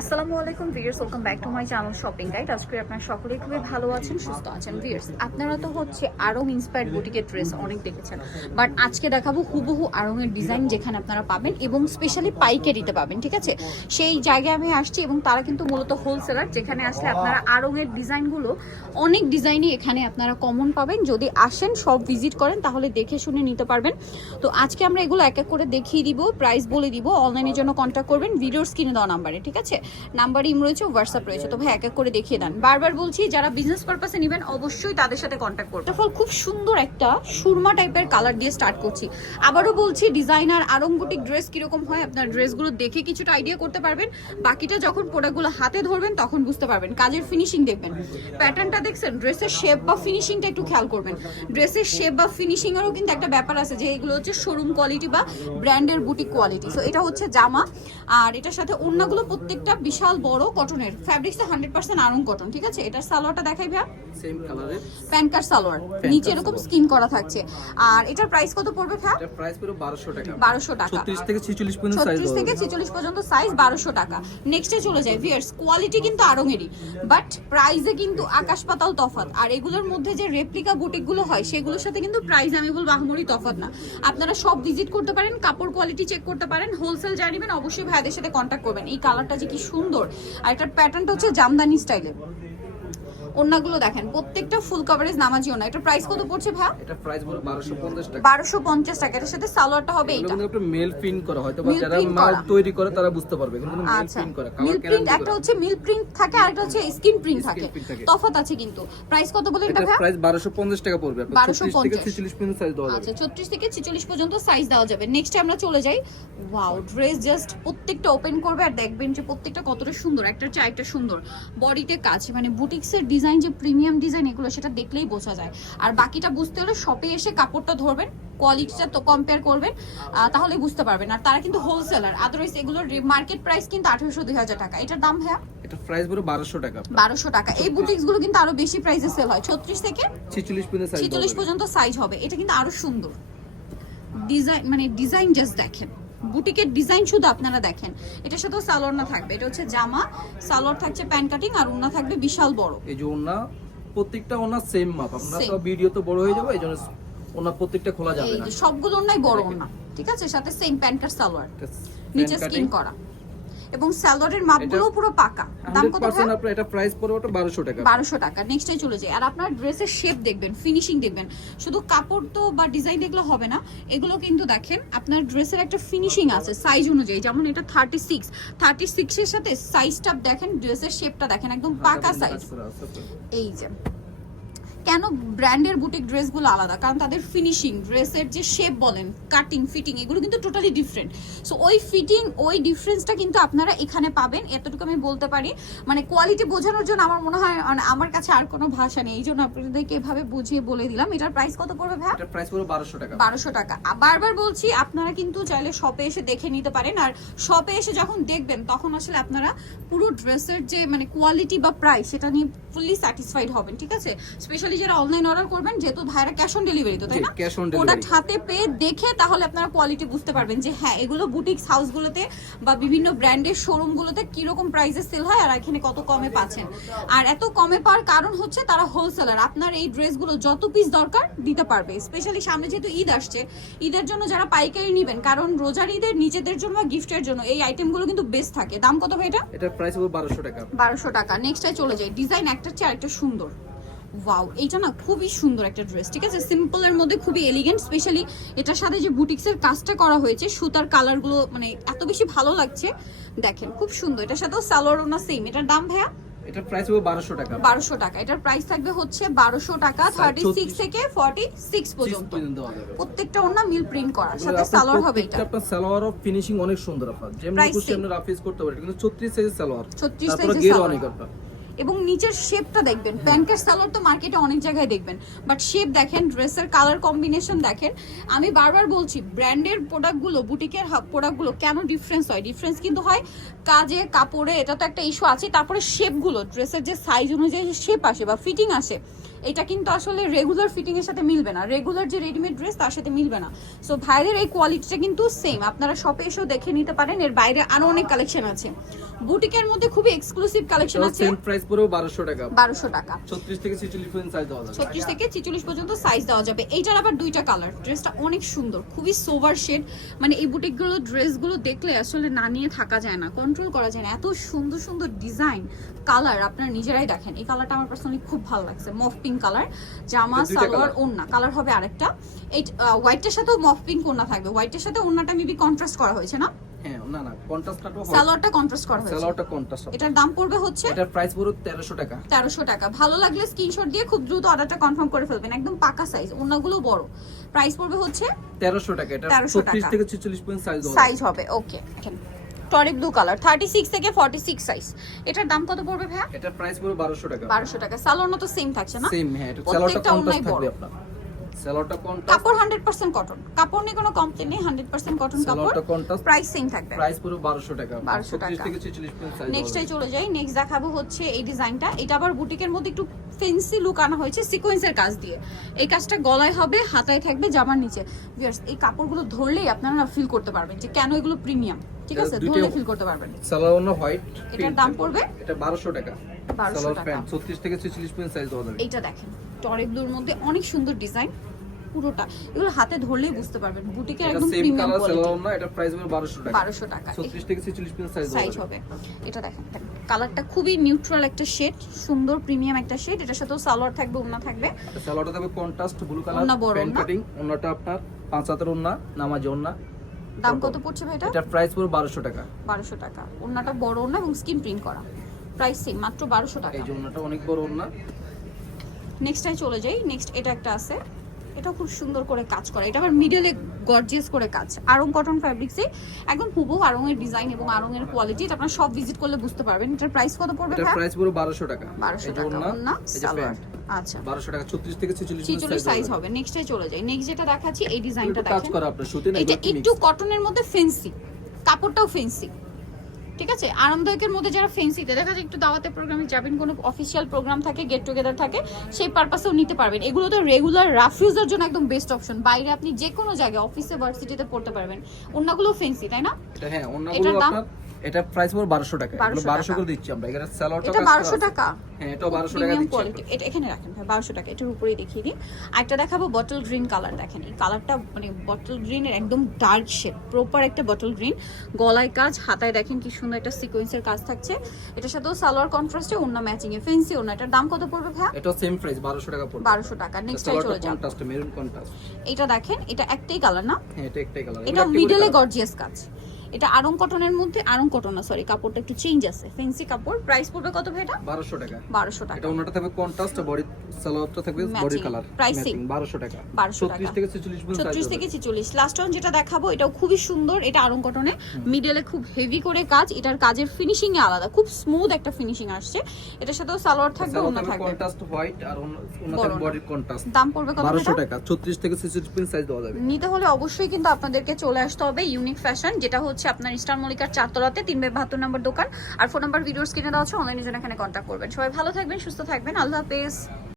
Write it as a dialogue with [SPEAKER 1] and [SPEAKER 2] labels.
[SPEAKER 1] আসসালামু আলাইকুম viewers, welcome back to my channel shopping guide. আজকে আপনারা সকলেই খুবই ভালো আছেন, সুস্থ আছেন। ভিউয়ার্স, আপনারা তো হচ্ছে আরং ইন্সপায়ার্ড বুটিকের ড্রেস অনেক দেখেছেন। বাট আজকে দেখাবো হুবহু আরঙের ডিজাইন যেখানে আপনারা পাবেন এবং স্পেশালি পাইকারিতে পাবেন, ঠিক আছে? সেই জায়গায় আমি আসছি এবং তারা কিন্তু মূলত হোলসেলার যেখানে আসলে আপনারা আরঙের ডিজাইনগুলো অনেক ডিজাইনই এখানে আপনারা কমন পাবেন। যদি আসেন, সব ভিজিট করেন, তাহলে দেখে শুনে নিতে পারবেন। তো আজকে আমরা এগুলো এক এক করে দেখিয়ে দিব প্রাইস বলে দিব অনলাইনের জন্য কন্ট্যাক্ট করবেন, ভিডিওর স্ক্রিনে দেওয়া নাম্বারে ঠিক আছে? নাম্বার ইম রয়েছে হোয়াটসঅ্যাপ রয়েছে। তো ভাই, এক এক করে দেখিয়ে দেন। বারবার বলছি, যারা বিজনেস পারপাসে নেবেন, অবশ্যই তাদের সাথে কন্ট্যাক্ট করবেন। ফল খুব সুন্দর একটা সুরমা টাইপের কালার দিয়ে স্টার্ট করছি। আবারও বলছি ডিজাইনার আরঙ্গটিক ড্রেস কীরকম হয়, আপনার ড্রেসগুলো দেখে কিছুটা আইডিয়া করতে পারবেন। বাকিটা যখন প্রোডাক্টগুলো হাতে ধরবেন, তখন বুঝতে পারবেন। কাজের ফিনিশিং দেখবেন। প্যাটার্নটা দেখছেন? ড্রেসের শেপ বা ফিনিশিংটা একটু খেয়াল করবেন। ড্রেসের শেপ বা ফিনিশিং এরও কিন্তু একটা ব্যাপার আছে যে, এগুলো হচ্ছে শোরুম কোয়ালিটি বা ব্র্যান্ডের বুটিক কোয়ালিটি সো এটা হচ্ছে জামা, আর এটার সাথে অন্যগুলো প্রত্যেকটা বিশাল বড় কটনের। ফ্যাব্রিক্সটা হান্ড্রেড পার্সেন্ট আরং কটন ঠিক আছে? এটার সালোয়ারটা দেখাই ভাইয়া।
[SPEAKER 2] সেম কালারের
[SPEAKER 1] প্যান্ট কার্ড সালোয়ার নিচে এরকম স্কিন করা থাকছে। আর এটার প্রাইস কত পড়বে ভাইয়া?
[SPEAKER 2] এটা প্রাইস পুরো 1200 টাকা।
[SPEAKER 1] বারোশো টাকা।
[SPEAKER 2] 36 থেকে 46 পর্যন্ত সাইজ
[SPEAKER 1] থেকে পর্যন্ত টাকা। নেক্সটে চলে যায় ভিয়ার্স কোয়ালিটি কিন্তু আরঙেরই বাট প্রাইসে কিন্তু আকাশ পাতাল তফাৎ। আর এগুলোর মধ্যে যে রেপ্লিকা বুটিকগুলো হয় সেগুলোর সাথে কিন্তু প্রাইস আমি বলব আহমরি তফাৎ না। আপনারা সব ভিজিট করতে পারেন কাপড় কোয়ালিটি চেক করতে পারেন হোলসেল যা নেবেন অবশ্যই ভাইদের সাথে কন্ট্যাক্ট করবেন। এই কালারটা যে কি সুন্দর। আর একটা প্যাটার্নটা হচ্ছে জামদানি স্টাইলে ওন্নাগুলো দেখেন প্রত্যেকটা ফুল কভারেজ নামাজি ওনা এটা প্রাইস কত পড়ছে ভাই
[SPEAKER 2] এটা প্রাইস পুরো 1250 টাকা।
[SPEAKER 1] বারোশো পঞ্চাশ টাকা এটার সাথে সালোয়ারটা হবে এইটা।
[SPEAKER 2] কিন্তু একটা মেল প্রিন্ট করা হয়তো বা যারা মাল তৈরি করে তারা বুঝতে পারবে। এগুলো কিন্তু মেল
[SPEAKER 1] আচ্ছা।
[SPEAKER 2] প্রিন্ট করা
[SPEAKER 1] মিল প্রিন্ট একটা হচ্ছে মিল প্রিন্ট থাকে আর একটা হচ্ছে স্কিন প্রিন্ট থাকে। তফাৎ আছে কিন্তু। প্রাইস কত বলে এটা
[SPEAKER 2] এটা
[SPEAKER 1] ভাই
[SPEAKER 2] প্রাইস 1250 টাকা পড়বে আপনার 36 থেকে 46 পর্যন্ত সাইজ দেওয়া যাবে।
[SPEAKER 1] আচ্ছা ছত্রিশ থেকে ছেচল্লিশ পর্যন্ত সাইজ দেওয়া যাবে। নেক্সট আমরা চলে যাই। ওয়াও ড্রেস জাস্ট প্রত্যেকটা ওপেন করবে আর দেখবেন যে প্রত্যেকটা কতটা সুন্দর। একটা চাই একটা সুন্দর। বডিতে কাজ মানে বুটিক্সের ডিজাইন যে প্রিমিয়াম ডিজাইন এগুলো সেটা দেখলেই বোঝা যায়। আর বাকিটা বুঝতে হলে শপে এসে কাপড়টা ধরবেন কোয়ালিটিটা তো কম্পেয়ার করবেন তাহলে বুঝতে পারবেন। আর তারা কিন্তু হোলসেলার আদারওয়াইজ এগুলোর মার্কেট প্রাইস কিন্তু আঠারোশো দুই হাজার টাকা। এটার দাম হ্যাঁ
[SPEAKER 2] এটা প্রাইস পুরো 1200 টাকা।
[SPEAKER 1] বারোশো টাকা। এই বুটিক্সগুলো কিন্তু আরও বেশি প্রাইসে সেল হয়। ছত্রিশ থেকে
[SPEAKER 2] 46 পর্যন্ত সাইজ
[SPEAKER 1] পর্যন্ত সাইজ হবে। এটা কিন্তু আরও সুন্দর। ডিজাইন মানে ডিজাইন জাস্ট দেখেন। বুটিকের ডিজাইন শুধু আপনারা দেখেন। এটার শুধু সালোয়ার না থাকবে এটা হচ্ছে জামা সালোয়ার থাকছে প্যান্ট কাটিং আর ওন্না থাকবে বিশাল বড়।
[SPEAKER 2] এই যে ওনা প্রত্যেকটা ওনা সেম মাপ আপনারা তো ভিডিও তো বড় হয়ে যাবে এইজন্য ওনা প্রত্যেকটা খোলা যাবে
[SPEAKER 1] এই
[SPEAKER 2] না।
[SPEAKER 1] যে সবগুলো ওন্নাই বড় ওন্না ঠিক আছে? সাথে সেম প্যান্ট কাট সালোয়ার নিচে স্কিন করা। এবং সালোয়ারের মাপগুলো পুরো পাকা। দাম কত
[SPEAKER 2] 100% আপনার এটা প্রাইস পড়বে ওটা 1200 টাকা।
[SPEAKER 1] বারোশো টাকা নেক্সটে চলে যায় আর আপনার ড্রেসের শেপ দেখবেন ফিনিশিং দেখবেন। শুধু কাপড় তো বা ডিজাইন দেখলে হবে না এগুলো কিন্তু দেখেন আপনার ড্রেসের একটা ফিনিশিং আছে সাইজ অনুযায়ী। যেমন এটা থার্টি সিক্স থার্টি সিক্সের সাথে সাইজটা দেখেন ড্রেসের শেপটা দেখেন একদম পাকা সাইজ এই যে। কেন ব্র্যান্ডের বুটিক ড্রেসগুলো আলাদা? কারণ তাদের ফিনিশিং ড্রেসের যে শেপ বলেন কাটিং ফিটিং এগুলো কিন্তু টোটালি ডিফারেন্ট সো ওই ফিটিং ওই ডিফারেন্সটা কিন্তু আপনারা এখানে পাবেন। এতটুকু আমি বলতে পারি। মানে কোয়ালিটি বোঝানোর জন্য আমার মনে হয় মানে আমার কাছে আর কোনো ভাষা নেই। এই জন্য আপনাদেরকে এভাবে বুঝিয়ে বলে দিলাম। এটার প্রাইস কত পড়বে ভাই
[SPEAKER 2] এটা প্রাইস পুরো 1200 টাকা।
[SPEAKER 1] বারোশো টাকা। আর বারবার বলছি আপনারা কিন্তু চাইলে শপে এসে দেখে নিতে পারেন। আর শপে এসে যখন দেখবেন তখন আসলে আপনারা পুরো ড্রেসের যে মানে কোয়ালিটি বা প্রাইস সেটা নিয়ে ফুললি স্যাটিসফাইড হবেন ঠিক আছে? স্পেশালি যারা অনলাইন অর্ডার করবেন যেহেতু ভাইরা ক্যাশ অন ডেলিভারি তো তাই না?
[SPEAKER 2] on delivery।
[SPEAKER 1] প্রোডাক্ট হাতে পেয়ে দেখে তাহলে আপনারা কোয়ালিটি বুঝতে পারবেন যে হ্যাঁ এগুলো বুটিক্স হাউসগুলোতে বা বিভিন্ন ব্র্যান্ডের শোরুমগুলোতে কীরকম প্রাইসে সেল হয় আর এখানে কত কমে পাচ্ছেন। আর এত কমে পাওয়ার কারণ হচ্ছে তারা হোলসেলার আপনার এই ড্রেসগুলো যত পিস দরকার দিতে পারবে। স্পেশালি সামনে যেহেতু ঈদ আসছে ঈদের জন্য যারা পাইকারি নেবেন কারণ রোজার ঈদের নিজেদের জন্য বা গিফটের জন্য এই আইটেমগুলো কিন্তু বেস্ট থাকে। দাম কত ভাই এটা?
[SPEAKER 2] এটা প্রাইস পুরো 1200 টাকা।
[SPEAKER 1] বারোশো টাকা। নেক্সটটাই চলে যায় ডিজাইন একটা চেয়ে আরেকটা সুন্দর। ওয়াও এইটা না খুবই সুন্দর একটা ড্রেস ঠিক আছে? সিম্পলের মধ্যে খুবই এলিগেন্ট স্পেশালি এটার সাথে যে বুটিক্সের কাজটা করা হয়েছে সুতার কালারগুলো মানে এত বেশি ভালো লাগছে দেখেন খুব সুন্দর। এটার সাথেও সালোয়ার না সেম এটার দাম ভাইয়া?
[SPEAKER 2] এটা প্রাইস পুরো 1200 টাকা।
[SPEAKER 1] বারোশো টাকা এটার প্রাইস থাকবে হচ্ছে বারোশো টাকা থার্টি সিক্স থেকে ফর্টি সিক্স পর্যন্ত।
[SPEAKER 2] পর্যন্ত
[SPEAKER 1] প্রত্যেকটা ওনা মিল প্রিন্ট করা সাথে সালোয়ার হবে এটা।
[SPEAKER 2] আপনার সালোয়ার অফ ফিনিশিং অনেক সুন্দর আপনার যেমন খুশি। আপনি রাফিজ করতে পারেন কিন্তু 36 সাইজের সালোয়ার
[SPEAKER 1] 36
[SPEAKER 2] তারপরে
[SPEAKER 1] size এর
[SPEAKER 2] গের
[SPEAKER 1] সালোয়ার।
[SPEAKER 2] অনেক আপনার।
[SPEAKER 1] এবং নিচের শেপটা দেখবেন। প্যান্টের সালোয়ার তো মার্কেটে অনেক জায়গায় দেখবেন। বাট শেপ দেখেন ড্রেসের কালার কম্বিনেশন দেখেন। আমি বারবার বলছি ব্র্যান্ডের প্রোডাক্টগুলো বুটিকের প্রোডাক্টগুলো কেন ডিফারেন্স হয়? ডিফারেন্স কিন্তু হয় কাজে, কাপড়ে, এটা তো একটা ইস্যু আছে। তারপরে শেপগুলো ড্রেসের যে সাইজ অনুযায়ী শেপ আসে বা ফিটিং আসে এটা কিন্তু আসলে রেগুলার ফিটিং এর সাথে মিলবে না। রেগুলার যে রেডিমেড ড্রেস তার সাথে মিলবে না। সো ভাইদের এই কোয়ালিটিটা কিন্তু সেম আপনারা শপে এসেও দেখে নিতে পারেন। এর বাইরে আরও অনেক কালেকশন আছে। বুটিকের মধ্যে খুবই এক্সক্লুসিভ কালেকশন আছে।
[SPEAKER 2] সেম প্রাইস পড়বে বারোশো টাকা।
[SPEAKER 1] বারোশো টাকা।
[SPEAKER 2] ছত্রিশ থেকে ছেচল্লিশ পর্যন্ত সাইজ দেওয়া যাবে।
[SPEAKER 1] ছত্রিশ থেকে ছিচল্লিশ পর্যন্ত সাইজ দেওয়া যাবে। এইটার আবার দুইটা কালার ড্রেসটা অনেক সুন্দর। খুবই সোভার শেড মানে এই বুটিকগুলো ড্রেসগুলো দেখলে আসলে না নিয়ে থাকা যায় না। কন্ট্রোল করা যায় না। এত সুন্দর সুন্দর ডিজাইন কালার আপনারা নিজেরাই দেখেন। এই কালারটা আমার পার্সোনালি খুব ভালো লাগছে। মফ পিঙ্ক কালার জামা সালোয়ার। ওন্না কালার হবে আরেকটা। এই হোয়াইটের সাথেও মফ পিঙ্ক ওন্না থাকবে। হোয়াইটের সাথে ওন্নাটা মেবি কন্ট্রাস্ট করা হয়েছে না?
[SPEAKER 2] হ্যাঁ
[SPEAKER 1] সালোয়ারটা কন্ট্রাস্ট করা হয়েছে।
[SPEAKER 2] সালোয়ারটা কন্ট্রাস্ট
[SPEAKER 1] এটার দাম পড়বে হচ্ছে
[SPEAKER 2] এটার প্রাইস পড়বে তেরোশো টাকা।
[SPEAKER 1] ভালো লাগলে স্ক্রিনশট দিয়ে খুব দ্রুত অর্ডারটা কনফার্ম করে ফেলবেন। একদম পাকা সাইজ অন্যগুলো বড়। প্রাইস পড়বে হচ্ছে
[SPEAKER 2] তেরোশো টাকা। এটা
[SPEAKER 1] 1300
[SPEAKER 2] থেকে ছেচল্লিশ পর্যন্ত সাইজ দেওয়া
[SPEAKER 1] সাইজ হবে okay tory blue colour thirty six থেকে ফর্টি সিক্স সাইজ এটার দাম কত পড়বে ভাইয়া।
[SPEAKER 2] এটার প্রাইস পড়বে বারোশো টাকা।
[SPEAKER 1] বারোশো টাকা। সালোয়ার তো সেম থাকছে না?
[SPEAKER 2] সেম হ্যাঁ এটা
[SPEAKER 1] প্রত্যেকটা
[SPEAKER 2] কন্ট্রাস্ট
[SPEAKER 1] বড়। কাপড় হান্ড্রেড পার্সেন্ট কটন কাপড় নিয়ে কোনো কমপ্লেন নেই হান্ড্রেড পার্সেন্ট কটন কাপড়। প্রাইস সেম থাকবে।
[SPEAKER 2] প্রাইস পড়বে বারোশো টাকা।
[SPEAKER 1] 1200
[SPEAKER 2] ছত্রিশ
[SPEAKER 1] টাকা। নেক্সটে চলে যাই। নেক্সট দেখাবো হচ্ছে এই ডিজাইনটা এটা আবার বুটিকের মধ্যে একটু ফেন্সি লুক আনা হয়েছে সিকোয়েন্সের কাজ দিয়ে। এই কাজটা গলায় হবে হাতায় থাকবে জামার নিচে। এই কাপড়গুলো ধরলেই আপনারা ফিল করতে পারবেন যে কেন এগুলো প্রিমিয়াম ঠিক আছে? ধরলে ফিল করতে পারবেন।
[SPEAKER 2] সালোয়ার অন্য হোয়াইট
[SPEAKER 1] এটার দাম পড়বে?
[SPEAKER 2] এটা 1200 টাকা।
[SPEAKER 1] 1200
[SPEAKER 2] সালোয়ার
[SPEAKER 1] টাকা।
[SPEAKER 2] প্যান্ট ছত্রিশ থেকে ছেচল্লিশ পর্যন্ত সাইজ হবে এটা
[SPEAKER 1] এইটা দেখেন টরে ব্লুর মধ্যে অনেক সুন্দর ডিজাইন পুরোটা। এগুলো হাতে ধরলেই বুঝতে পারবেন। বুটিকের
[SPEAKER 2] এটা
[SPEAKER 1] একদম
[SPEAKER 2] সেম
[SPEAKER 1] প্রিমিয়াম কোয়ালিটি
[SPEAKER 2] সালোয়ার না এটা প্রাইস পড়বে বারোশো টাকা।
[SPEAKER 1] বারোশো টাকা।
[SPEAKER 2] ছত্রিশ থেকে ছেচল্লিশ পর্যন্ত সাইজ
[SPEAKER 1] সাইজ হবে। এটা দেখেন কালারটা খুবই নিউট্রাল একটা শেড সুন্দর প্রিমিয়াম একটা শেড এটার সাথেও সালোয়ার থাকবে ওড়না থাকবে।
[SPEAKER 2] সালোয়ারটা থাকবে কন্ট্রাস্ট ব্লু কালার
[SPEAKER 1] ওড়না বড় ওড়না।
[SPEAKER 2] কাটিং ওন্নাটা আপনার পাঁচ হাতের ওন্না নামাজ ওন্না
[SPEAKER 1] দাম
[SPEAKER 2] কত?
[SPEAKER 1] পড়ছে ভাই এটা?
[SPEAKER 2] এটার প্রাইস পড়বে বারোশো টাকা।
[SPEAKER 1] বারোশো টাকা। ওড়নাটা বড় ওড়না এবং স্কিন প্রিন্ট করা। প্রাইস সেম মাত্র বারোশো টাকা।
[SPEAKER 2] এই যে ওন্নাটা অনেক বড় ওন্না
[SPEAKER 1] নেক্সটটাই চলে যাই। নেক্সট এটা একটা আছে। এটা খুব সুন্দর করে কাজ করা। এটা আবার মিডলে গর্জিয়াস করে কাজ। আরং কটন ফ্যাব্রিক্সে একদম হুবহু আরং এর ডিজাইন এবং আরং এর কোয়ালিটি এটা আপনারা সব ভিজিট করলে বুঝতে পারবেন। এটার প্রাইস কত পড়বে
[SPEAKER 2] এটার প্রাইস পড়বে বারোশো টাকা।
[SPEAKER 1] বারোশো
[SPEAKER 2] এই যে
[SPEAKER 1] টাকা।
[SPEAKER 2] যে
[SPEAKER 1] সালোয়ার। আচ্ছা।
[SPEAKER 2] বারোশো টাকা ছত্রিশ থেকে ছেচল্লিশ
[SPEAKER 1] ছিচল্লিশ সাইজ হবে। নেক্সটে চলে যাই। নেক্সট যেটা দেখাচ্ছি এই ডিজাইনটা দেখেন কাজ
[SPEAKER 2] করা আপনার সুতি না
[SPEAKER 1] এটা একটু কটনের মধ্যে ফেন্সি কাপড়টাও ফেন্সি ঠিক আছে? আরামদায়কের মধ্যে যারা ফেন্সিতে দেখা যায় একটু দাওয়াতে প্রোগ্রামে যাবেন কোনো অফিসিয়াল প্রোগ্রাম থাকে গেট টুগেদার থাকে সেই পারপাসেও নিতে পারবেন। এগুলো তো রেগুলার রাফিউজের জন্য একদম বেস্ট অপশন বাইরে আপনি যে কোনো জায়গায় অফিসে ভার্সিটিতে পড়তে পারবেন। অন্যগুলো ফেন্সি তাই না?
[SPEAKER 2] হ্যাঁ
[SPEAKER 1] এটার
[SPEAKER 2] ওন্নাগুলো
[SPEAKER 1] দাম?
[SPEAKER 2] আপনার এটা প্রাইস পড়বে বারোশো টাকা। এগুলো
[SPEAKER 1] 1200
[SPEAKER 2] করে দিচ্ছি আমরা। এখানে সালোয়ারটা
[SPEAKER 1] এটা বারোশো টাকা।
[SPEAKER 2] হ্যাঁ এটাও বারোশো টাকা দিচ্ছি
[SPEAKER 1] কোয়ালিটি এটা এখানে রাখেন ভাই বারোশো টাকা। এটার উপরেই দেখিয়ে দিই। আরেকটা দেখাবো বটল গ্রিন কালার দেখেন। এই কালারটা মানে বটল গ্রিনের একদম ডার্ক শেড প্রপার একটা বটল গ্রিন গলায় কাজ হাতায় দেখেন কি সুন্দর একটা সিকোয়েন্সের কাজ থাকছে। এটার সাথেও সালোয়ার কন্ট্রাস্টে অন্য ম্যাচিং এ। ফেন্সি অন্য এটার দাম কত পড়বে ভাই
[SPEAKER 2] এটাও সেম প্রাইস বারোশো টাকা পড়বে।
[SPEAKER 1] বারোশো টাকা। নেক্সট টাইম চলে যান
[SPEAKER 2] কন্ট্রাস্ট মেরুন কন্ট্রাস্ট
[SPEAKER 1] এটা দেখেন এটা একটাই কালার না?
[SPEAKER 2] হ্যাঁ এটা একটাই কালার
[SPEAKER 1] এটা মিডলে গর্জিয়াস কাজ। এটা আরং কটনের মধ্যে আরং কটন না সরি কাপড়টা একটু চেঞ্জ আছে। ফেন্সি কাপড়। প্রাইস পড়বে কত ভাই এটা?
[SPEAKER 2] বারোশো টাকা।
[SPEAKER 1] বারোশো টাকা।
[SPEAKER 2] এটা ওনাটা থাকবে কন্ট্রাস্ট বডি সালোয়ারটা থাকবে বডি কালার টাকা।
[SPEAKER 1] 1200 টাকা।
[SPEAKER 2] ছত্রিশ থেকে ছেচল্লিশ পর্যন্ত
[SPEAKER 1] ছত্রিশ
[SPEAKER 2] size
[SPEAKER 1] থেকে
[SPEAKER 2] হবে।
[SPEAKER 1] ছেচল্লিশ। লাস্ট ওয়ান যেটা দেখাবো এটাও খুবই সুন্দর। এটা আরং কটনে। মিডলে খুব হেভি করে কাজ। এটার কাজের ফিনিশিং এ আলাদা। খুব স্মুথ একটা ফিনিশিং আসছে। এটার সাথেও সালোয়ার থাকবে অন্য
[SPEAKER 2] থাকবে কন্ট্রাস্ট হোয়াইট আর ওনা
[SPEAKER 1] বড়
[SPEAKER 2] কন্ট্রাস্ট
[SPEAKER 1] দাম পড়বে কত
[SPEAKER 2] বারোশো
[SPEAKER 1] এটা?
[SPEAKER 2] টাকা। ছত্রিশ থেকে ছেচল্লিশ পর্যন্ত সাইজ দেওয়া যাবে।
[SPEAKER 1] নিতে হলে অবশ্যই কিন্তু আপনাদেরকে চলে আসতে হবে ইউনিক ফ্যাশন যেটা হচ্ছে আপনার ইস্টার মল্লিকার চারতলাতে, তিন বে বাহাত্তর নম্বর দোকান। আর ফোন নাম্বার ভিডিওস স্ক্রিনে দেওয়া হচ্ছে অনলাইনে যেন এখানে কন্ট্যাক্ট করবেন। সবাই ভালো থাকবেন, সুস্থ থাকবেন। আল্লাহ হাফেজ।